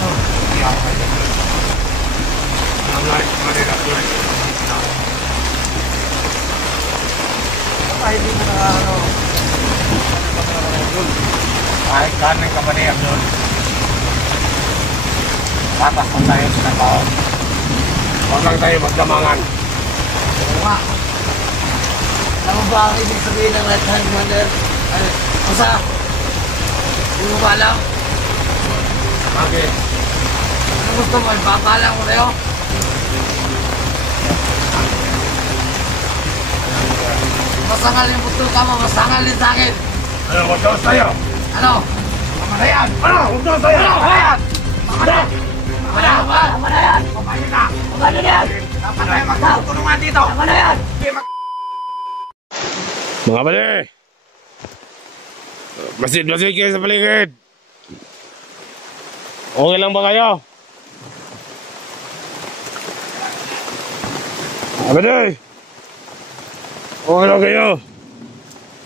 Hindi ako kayo. Kahit hindi mo na ano kahit kanin ka ba niya doon tatakpan tayo sa tao. Huwag lang tayo magdamangan. Oo nga. Alam mo ba ang ibig sabihin ng right hand commander? Ay, masa? Hindi mo ba alam? Bakit? Ano gusto mo? Ipapaalam ko sa'yo? Masangal yung puto ka mo, masangal din sa'kin. Ano, huwag daw sa'yo? Ano? Pamanayan! Ano? Huwag daw sa'yo! Ano? Pamanayan! Pamanayan! Pamanayan! Pamanayan! Pamanayan! Pamanayan! Pamanayan! Magtutulungan dito! Pamanayan! Mga bali! Masid-masid kayo sa paligid! Okay lang ba kayo? Mga bali! Okay lang kayo?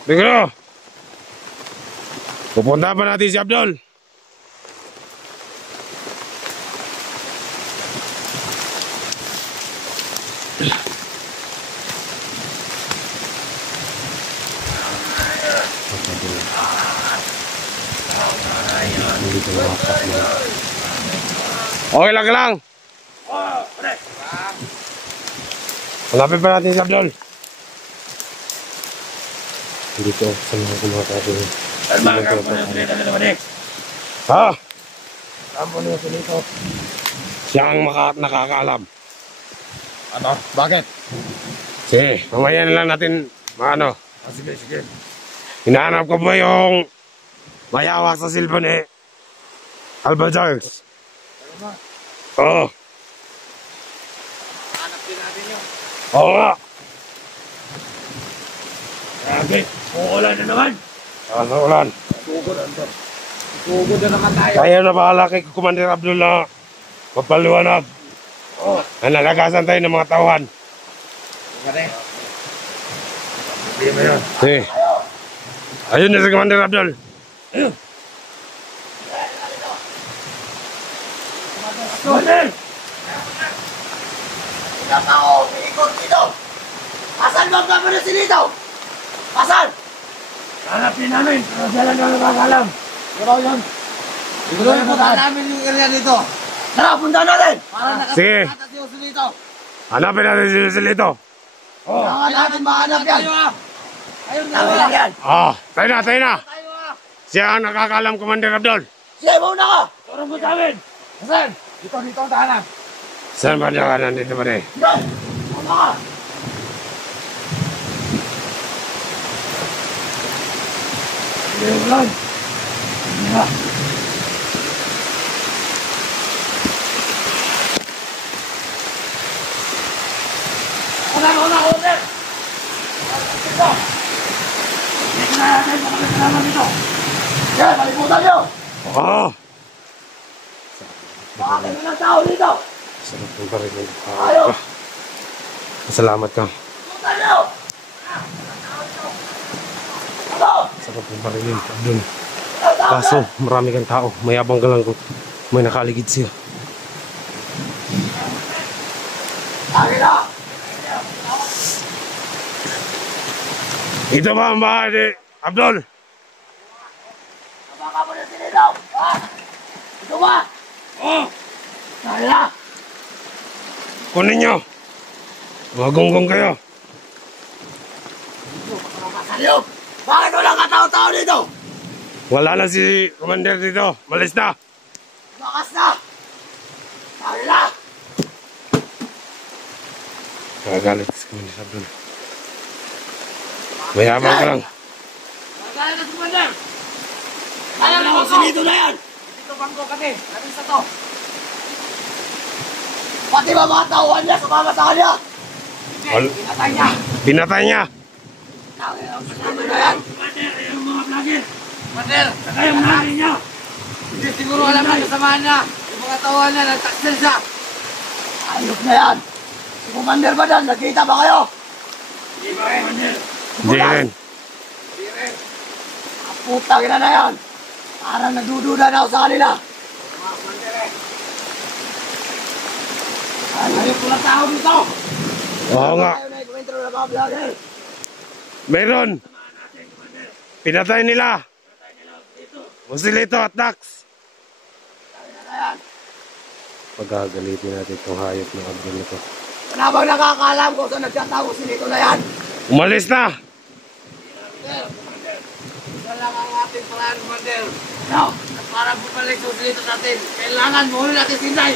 Bigro! Pupunta pa natin si Abdul! Okay lang ka lang. Hanapin pa natin si Abdul. Dito sa mga kumakain. Ha? Siya ang nakakaalam. Ano? Bakit? Sige, mamaya na lang natin maano. Sige, sige. Hinahanap ko ba yung mayawak sa silpa ni Alba Giles? Oo. Hanap din natin yun. Oo nga. Grabe, uulan na naman. Ano ulan? Sugod na naman tayo. Kaya na bahala kay Commander Abdul na magpaliwanag. Oo. Nalagasan tayo ng mga tauhan. Sige. Hindi mo yun. Sige. Ayun na si Commander Abdul. Ayun. Commander! Ilang tao, pinikot dito! Asan ba ang gagawin si dito? Asan? Hanapin namin, pero sila lang nakakalam. Ikaw yun. Siguro yung punta namin yung area dito. Tara, punta natin! Para Sige. nakasakata si Jose dito. Hanapin natin si Joselito. Oo. Kailangan natin mahanap yan. Ayun na yan. Tayo na, tayo na. Tayo Siya ang nakakaalam, Commander Abdul. Sige, mauna ka! Turong mo sa amin! Asan? Dito ang tahanan. Saan ba niya ka nandito ba rin? Yan! Mauna ka! Sige, ulan! Sige na! Una! Dito! Dito na natin! Makakita naman dito! Sige, malimutan nyo! Oo. Bakit walang tao dito? Sarap ng parinig. Ayaw! Salamat ka. Malimutan nyo! Ano? Sarap ng parinig, Abdul. Kaso, marami kang tao. Mayabang ka lang kung may nakaligid siya. Lagi na! Ito ba ang bahay ni Abdul? Baka mo na sinilaw! Ha? Ito ba? Oo! Lagi na! Kunin nyo. Magunggong kayo. Masaliw! Bakit walang katao-tao dito? Wala na si Commander dito. Malis na. Bakas na! Lagi na! Nagagalit si Commander Abdul. Mayabang ka lang. Lagi na si Commander! Ayaw na ako! Dito na yan! Dito bangko kami! Natin sa to! Pati ba mga tauhan niya sumama sa kanya? Hindi! Pinatay niya! Binatay niya. Lagi na ang kasama na yan! Commander! Ayaw mga vlogger! Commander! Ayaw mga vlogger niya! Hindi siguro alam na kasamahan niya! Yung mga tauhan niya nagtaksil siya! Ayok na yan! Si Commander ba dyan? Nagkita ba kayo? Hindi ba kayo, Commander? Hindi rin. Hindi rin. Putang ina na yan! Parang nagdududa na ako sa kanila! Mga Commander eh! Ayun pula tao dito. Oo nga. Ayaw na ikumentro na mga vlogger. Meron. Pinatay nila. Musilito at Dax. Pagagalitin natin itong hayop ng Abdul nito. Wala bang nakakaalam kung saan nagtatago si Nito na yan? Umalis na. Ito lang ang ating plan, Commander. No, at para bumalik sa dito natin, kailangan muli natin sinay.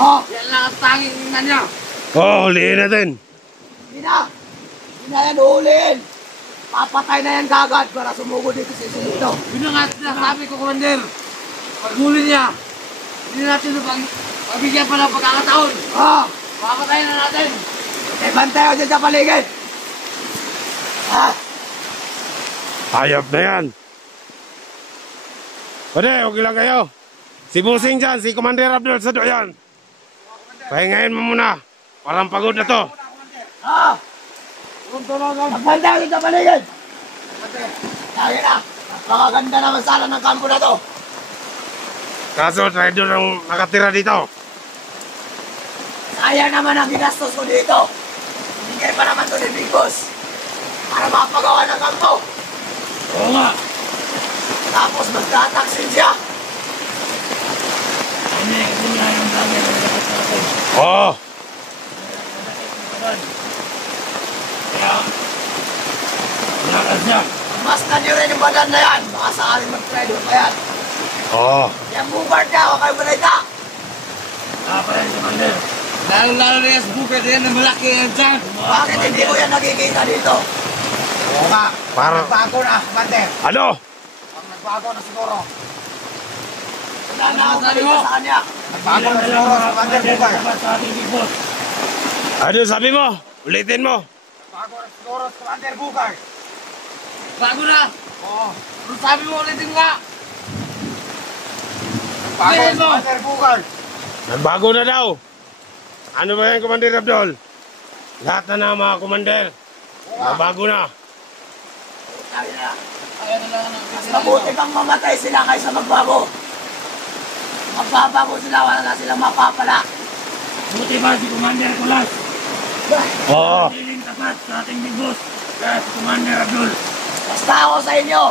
Oo, yan lang ang tanging ingnan niya. Oo, huliin natin. Hindi na. Hindi na yan uhulihin. Papatay na yan kagad para sumugod dito si Nito. Yun na nga sinasabi ko, Commander. Paghuli niya, hindi natin pagbigyan pa ng pagkakataon. Oo, papatay na natin. Eh, bantay ako dyan sa paligid. Ha? Hayop na yan. Pwede, okay lang kayo. Si Busing dyan, si Commander Abdul sa doyan. Pahingayin mo muna. Parang pagod na to. Ha? Magbantay ako dyan sa paligid. Lagi na. Napakaganda naman sana ng kampo na to. Kaso, traidor ang nakatira dito. Sayang naman ang ginastos ko dito. Hindi pa naman to ni Big Boss. Para makapagawa ng kampo. Oo nga. Tapos magtataksin siya. Hindi, kasi nga yung dami ng dapat natin. Oo. Kaya, lakas niya. Basta niyo rin yung badan na yan. Baka sakaling mag-trailer pa yan. Oo. Yung bugard niya, huwag kayo balita. Pa yan, Commander. Lalo na yung bugard yan na malaki yan dyan. Bakit hindi ko yan nakikita dito? Oo nga. Para... Nagbago na, Commander. Ano? Ang nagbago na siguro. Wala na akong balita sa kanya. Nagbago na siguro, Commander Bugard. Ano sabi mo? Ulitin mo. Nagbago na siguro, Commander Bugard. Bago na? Oo. Ano sabi mo ulitin nga? Nagbago na Commander Bugard. Nagbago na daw. Ano ba yan, Commander Abdul? Lahat na ng mga commander. Nagbago na. Mas mabuti pang mamatay sila kaysa magbago. Magbabago sila, wala na silang mapapala. Buti ba si Commander Kulas? Oo. Piling tapat sa ating Big Boss. Kaya si Commander Abdul. Basta ako sa inyo.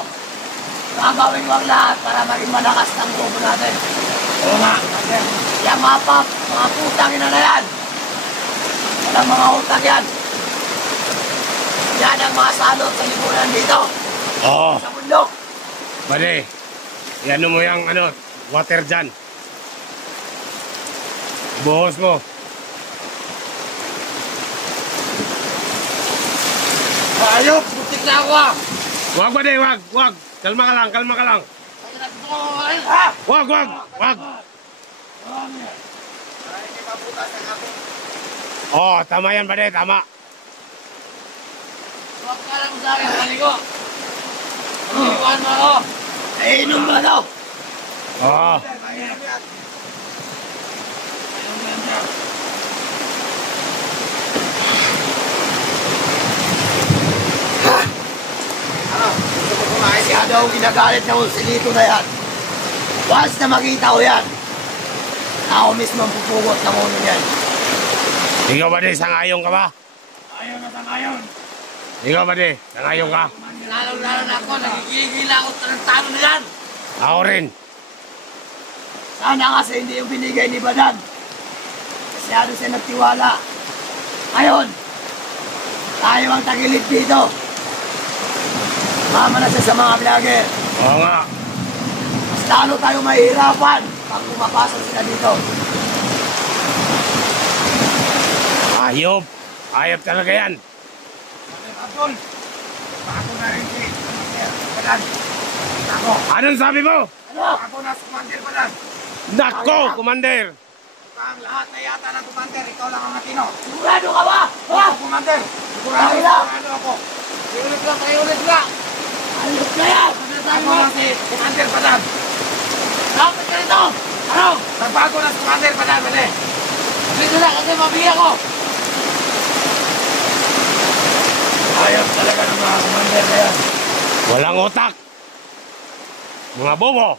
Gagawin ko ang lahat para maging malakas ng grupo natin. Oo nga. Kaya mga putang ina na yan. Walang mga utang yan. Yan ang mga salot sa lipunan dito. Oo. Sa bundok. Bade, yan mo yung ano, water dyan. Buhos mo. Ayop, butik na ako ah. Wag Bade, wag, wag. Kalma ka lang, kalma ka lang. Ha? Wag, wag, wag. Oh, tama yan Bade, tama. Huwag ka lang sa akin, maligo. Maliguan mo ako. Nainom ba daw? Oo. Kaya daw ginagalit na usilito na yan. Once na makita ko yan, ako mismo ang pupugot ng ulo yan. Ikaw Bade, sangayon ka ba? Ayaw na sangayon. Ikaw Bade, sangayon ka? Lalo-lalo na ako, nagigigil ako sa talo na yan. Ako rin. Sana kasi hindi yung binigay ni Badan. Masyado siya nagtiwala. Ngayon, tayo ang tagilid dito. Mama na siya sa mga vlogger. Oo nga. Mas lalo tayo mahihirapan pag pumapasok sila dito. Ayop. Ayop talaga yan. Abdul, bago na rin si Badan. Ako. Anong sabi mo? Ano? Ako na si Commander Badan. Nako, Commander. Ang lahat na yata ng Commander, ikaw lang ang matino. Sigurado ka ba? Ha? Commander, sigurado ako. Ulit lang, kayo ulit lang. Ayos na yan! Ako lang si Commander Badan. Dapat ka rito! Ano? Nagbago na si Commander Badan, Bade. Dito na kasi mabili ako. Ayos talaga ng mga Commander na yan. Walang utak. Mga bobo.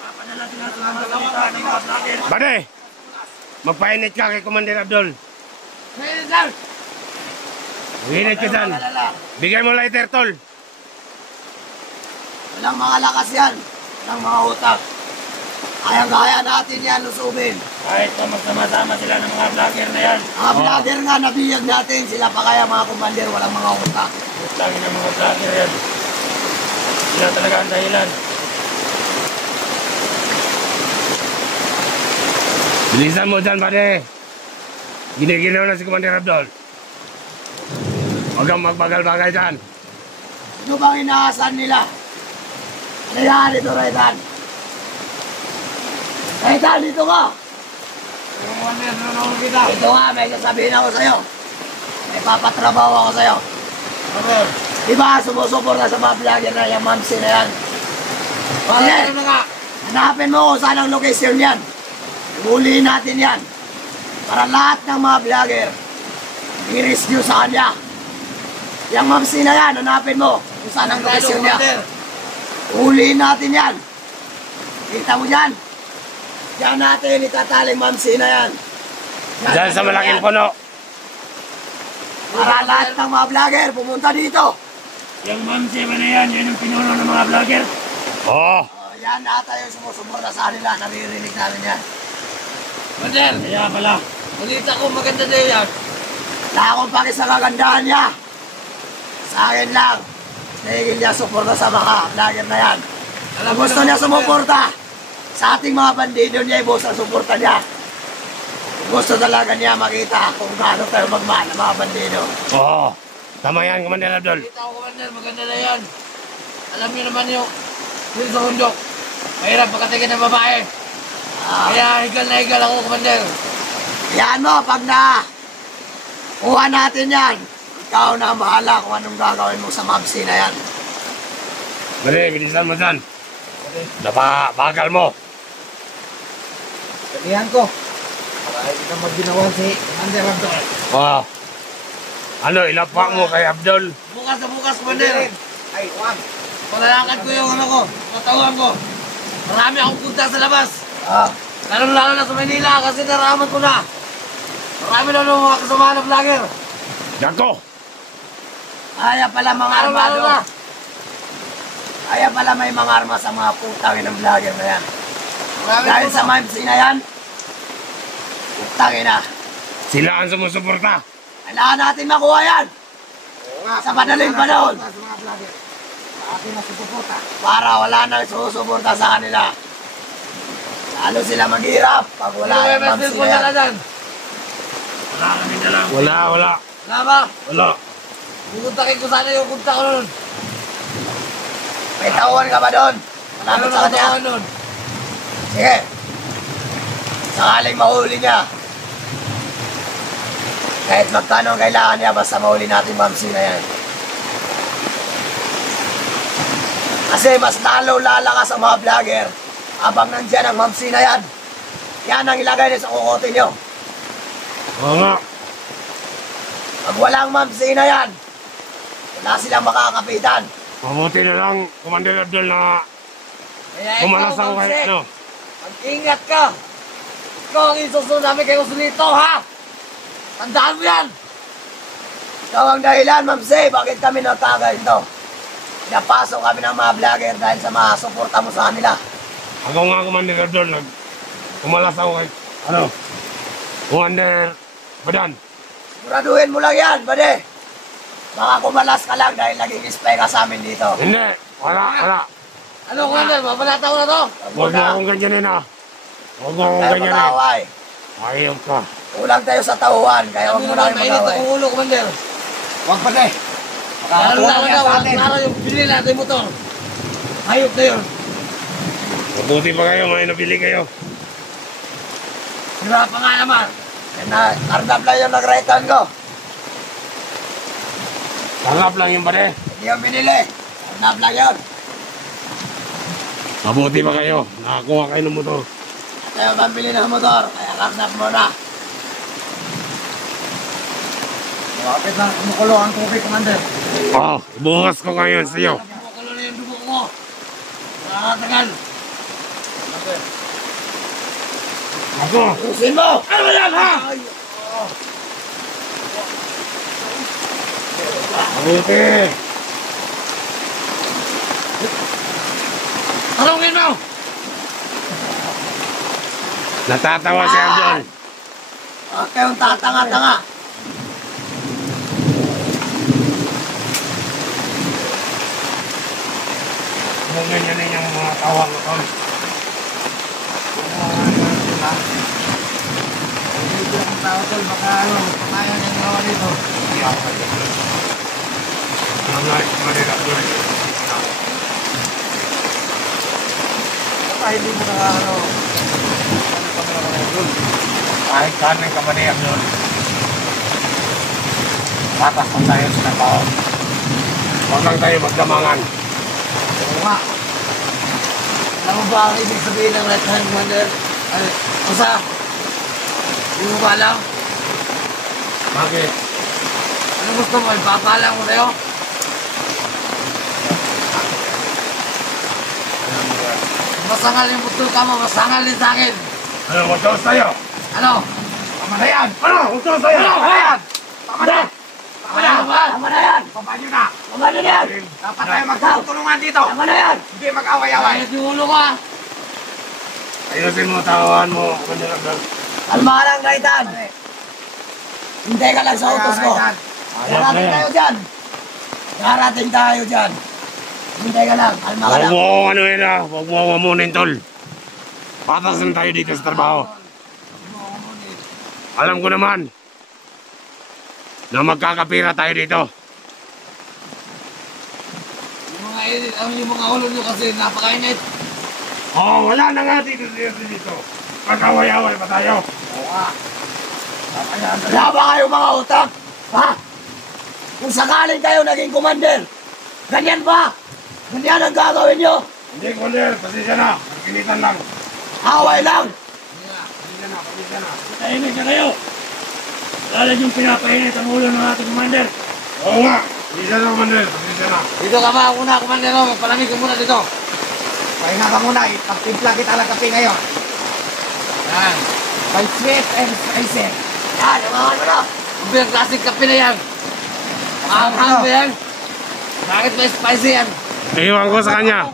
Papadala sila sa mga salita ng mga vlogger. Bade, magpainit ka kay Commander Abdul. Ngayon, sir. Init ka dyan. Bigay mo lighter, tol. Walang mga lakas yan. Walang mga utak. Kaya-kaya natin yan lusubin. Kahit na magsama-sama sila ng mga vlogger na yan. Mga vlogger nga, nabiyag natin. Sila pa kaya mga commander, walang mga utak. Lagi ng mga vlogger yan. Sila talaga ang dahilan. Bilisan mo dyan, pare. Giniginaw na si Commander Abdul. Huwag kang magbagal-bagal dyan. Ano bang inaasan nila? Ano yan dito, Raydan? Raydan, dito ka! Commander, nanonood kita. Dito nga, may sasabihin ako sa'yo. May papatrabaho ako sa'yo. Commander. Di ba sumusuporta sa mga vlogger na yung mamsi na yan? Sige, Ano na nga? hanapin mo kung saan ang location yan. Huliin natin yan. Para lahat ng mga vlogger i-rescue sa kanya. Yung mamsi na yan, hanapin mo kung saan ang location niya. Huliin natin yan. Kita mo yan? Diyan natin itataling mamsi na yan. Dyan sa malaking puno. Para lahat ng mga vlogger pumunta dito. Yung mamsi ba na yan? Yan yung pinuno ng mga vlogger. Oo. Yan ata yung sumusuporta sa kanila. Naririnig namin yan. Commander. Kaya pala. Balita ko maganda na yan. Wala akong paki sa kagandahan niya. Sa akin lang. Nahigil niya suporta sa mga vlogger na yan. Kung gusto niya sumuporta sa ating mga bandido niya, ibos ang suporta niya. Kung gusto talaga niya makita kung gaano tayo magmahal ng mga bandido. Oo. Tama yan, Commander Abdul. Balita ko, Commander. Maganda na yan. Alam niyo naman yung sa hundok. Mahirap pagkatingin ng babae. Kaya higal na higal ako, Commander. Yan mo, pag na kuha natin yan, ikaw na bahala kung anong gagawin mo sa mabsi na yan. Pare, bilisan mo dyan. Napabagal mo. Sabihan ko. Para hindi ka magginawa si Commander Abdul. Oo. Ano, ilapa mo kay Abdul. Bukas na bukas, Commander. Ay, wag. Palalakad ko yung ano ko, katawan ko. Marami akong punta sa labas. Ah, Lalo na sa Manila kasi naraman ko na. Marami na ng mga kasama na vlogger. Dako. kaya pala mga armado. na. Kaya pala may mga arma sa mga putangin ng vlogger na yan. Marami Dahil ko sa na. mabsi na yan, putangin na. Sila ang sumusuporta. Kailangan natin makuha yan. Sa madaling panahon. Sa mga vlogger. Sa akin na susuporta. Para wala nang susuporta sa kanila. Lalo sila maghirap pag wala Wala yung may mabsi message mo na yan. na dyan. Wala kami na lang. Wala. Wala ba? Wala. Pupuntakin ko sana yung punta ko nun. May tauhan ka ba doon? Malapit sa kanya. ako nun. Sige. Sakaling mahuli niya. Kahit magkano ang kailangan niya, basta mahuli natin mamsi na yan. Kasi mas lalo lalakas ang mga vlogger habang nandyan ang mamsi na yan. Yan ang ilagay niya sa kukote niyo. Oo nga. Pag walang mamsi na yan, wala silang makakapitan. Mabuti na lang, Commander Abdul, na Kaya kumalas ikaw, ako kay Mamsi, ano. mag-ingat ka. Ikaw ang isusunod namin kay Usulito, ha? Tandaan mo yan. Ikaw ang dahilan, mamsi, bakit kami nagkaganito? Napasok kami ng mga vlogger dahil sa mga suporta mo sa kanila. Ako nga, Commander Abdul, kumalas ako kay ano. Commander Badan. Siguraduhin mo lang yan, bade. Baka kumalas ka lang dahil naging spy ka sa amin dito. Hindi. Wala. Ano, Commander? Mabalata ko na to. Huwag mo akong ganyanin, ha. Huwag mo akong Tayo ganyanin. mag-away. Ayaw ka. Kulang tayo sa tauhan, kaya huwag Ano mo naman, na kayo mainit mag-away. ang ulo, Commander. Huwag pa de. Lalo na yung bilhin natin yung motor. Hayop na yun. Mabuti pa kayo, may nabili kayo. Sira pa nga naman. Kardap lang yung nag-rightan ko. Sarap lang yung pare. Hindi yung binili. Kardap lang yun. Mabuti pa kayo. Nakakuha kayo ng motor. Tayo pambili ng motor, kaya kardap mo na. Bakit na kumukulo ang tubig, Commander? Oh, bukas ko ngayon sa iyo. Kumukulo na yung dugo ko. Nakakatagal. Ako! Pusin mo! Ano ba yan, ha? Ay, Mabuti! tarungin mo! Natatawa si Abdul. Huwag kayong tatanga-tanga. Kung ganyan na yung mga tawang ko. Dito ang tao, tol. Baka patayan ng gawa dito. Hindi ako kaya. Alam na, Commander Abdul. Baka hindi mo na Kahit kanin ka man Abdul. Patas lang tayo sa trabaho. Huwag lang tayo magdamangan. Oo nga. Alam mo ba ang ibig sabihin ng right hand commander? Usa? Hindi mo ba alam? Bakit? Ano gusto mo? Ipapalang mo sa'yo? Masangal yung putol ka mo, masangal din sa akin. Ano, magkaos tayo? Ano? Tama na yan! Ano, magkaos tayo? Ano? Ano yan? Tama na! Tama na! Tama na yan! Tama nyo na! Tama na yan! Dapat tayo magtutulungan dito! Tama na yan! Hindi mag-away-away! Ayos yung ulo ko ah! Ayusin mo, tawahan mo, Commander Abdul. Kalmahan ang right hand! Hintay ka lang sa utos ko! Darating tayo dyan! Darating tayo dyan! Hintay ka lang, kalma ka Huwag lang! mo akong ano yun ah, huwag mo akong mamunin, tol. Patas lang tayo dito sa trabaho. Alam ko naman na magkakapira tayo dito. Yung mga ulo nyo kasi napakainit! Oh, wala na nga dito dito. Magkaway-away pa tayo. Oo nga! Wala ba kayong mga utak? Ha? Kung sakaling kayo naging commander, ganyan ba? Ganyan ang gagawin nyo? Hindi, Commander, pasensya na. Magkinitan lang. Away lang! Pasensya na, pasensya na. Tahimik na kayo! Lalad yung pinapainit ang ulo ng ating commander. Oo nga. Pasensya na, Commander. Pasensya na. Dito ka ba una, commander mo? Magpalamig ka muna dito. Pahinga ka muna, ipagtimpla kita ng kape ngayon. Yan. By sweet and spicy. Yan, naman mo na. Ang bilang klaseng kape na yan. Maanghang ba yan? Bakit may spicy yan? Iwan ko sa kanya.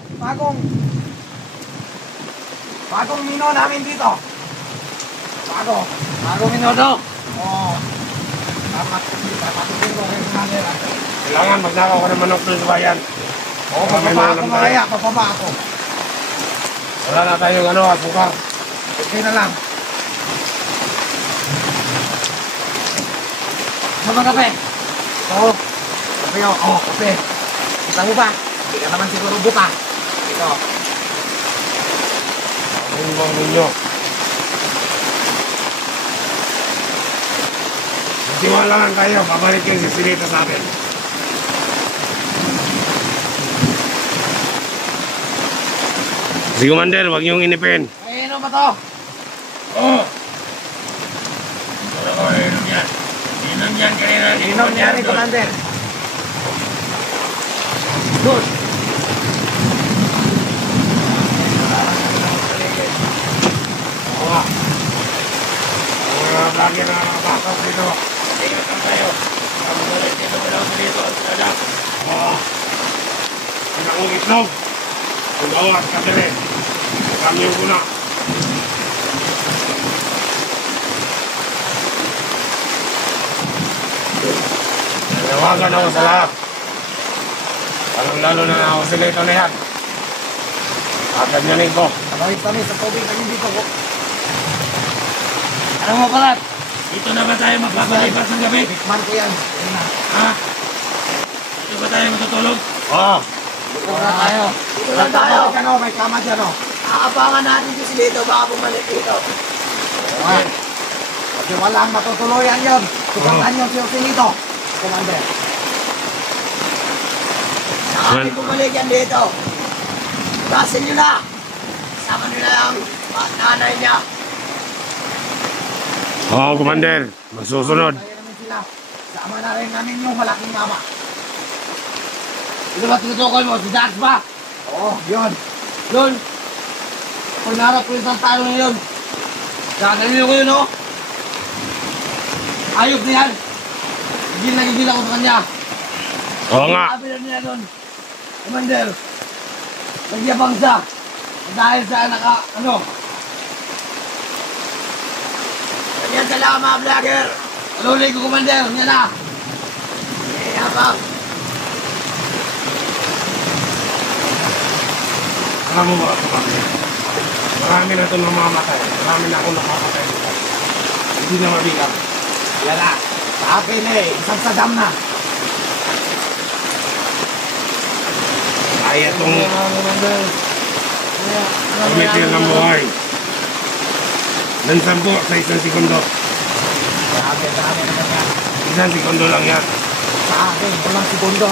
Bagong mino namin dito. Bagong minodo. Oo. Dapat tingin ko kayo commander. Kailangan magnakaw ka ng manok doon sa bayan. Oo, papapa ako mamaya, papapa ako. Wala na tayong ano, asuka. Okay na lang. Sama kape. Oo. Kape o, kape. Kita mo ba? Hindi ka naman siguro buka. Ito. Ano bang ninyo? Tiwala lang tayo. Babalik yung sisilita sa atin. Si Commander, huwag niyong inipin. Ay, inom ba to? Oo. Oo, inom yan. Inom yan kanina. Inom niya rin, commander. Doon. Oo nga. Ang mga vlogger na nakapasok dito. Ingat lang tayo. Kamagalit dito wala ko dito. Oo. Ang akong itlog. Ang bawas ka din. Kami yung kuna. Nawagan ako sa lahat. Lalo na ako sila ito na yan. Agad nyanin ko. Sabay kami sa tubig kami dito. Ano mo palat? Dito na ba tayo magpapalipas ng gabi? Tikman ko yan. Ayun na. Ha? Dito ba tayo matutulog? Oo. Dito na tayo. Dito lang tayo. Ano, may kama dyan o. Aabangan natin si dito, baka bumalik dito. Okay. Kasi walang matutuluyan yun. Tukangan yung siyo dito. Commander. Saka bumalik yan dito. Basin nyo na. Sama nila ang nanay niya. Oo, Commander. Masusunod. Kaya naman sila. Sama na rin namin yung malaking mama. Ito ba tinutukoy mo? Si Dax ba? Oo, yun. Yun. Pag narap ko yung isang talo na yun. Gagalino ko yun, no? Ayop na yan. Gigil na gigil ako sa kanya. Oo nga. Sabi na niya doon, Commander, nagyabang siya. Dahil sa Ganyan talaga mga vlogger. Alulay ko, Commander. Yan na. Yabang. Alam mo ba, kapatid? Marami na ito namamatay. Marami na akong nakakatay dito. Hindi na mabilang. Yan na. Sa akin isang sadam na. Kaya itong Commander. kumitil ng buhay. Ng 10 sa 1 segundo. Grabe naman yan. 1 segundo lang yan. Sa akin, walang segundo.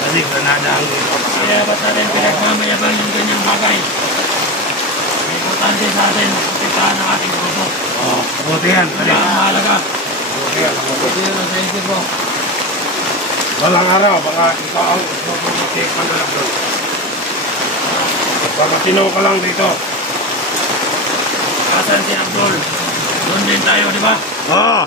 Kasi granada ang dito. Kaya ba't natin pinagmamayabang yung ganyang bagay? May importante sa atin, maprotektahan ang ating grupo. Oo, buti yan. Kaya ang mahalaga. Buti yan. Hindi naman sa isip ko. Walang araw, baka ikaw ang mapuputik ka na lang doon. Baka tinaw ka lang dito. Asan si Abdul? Doon din tayo, di ba? Oo,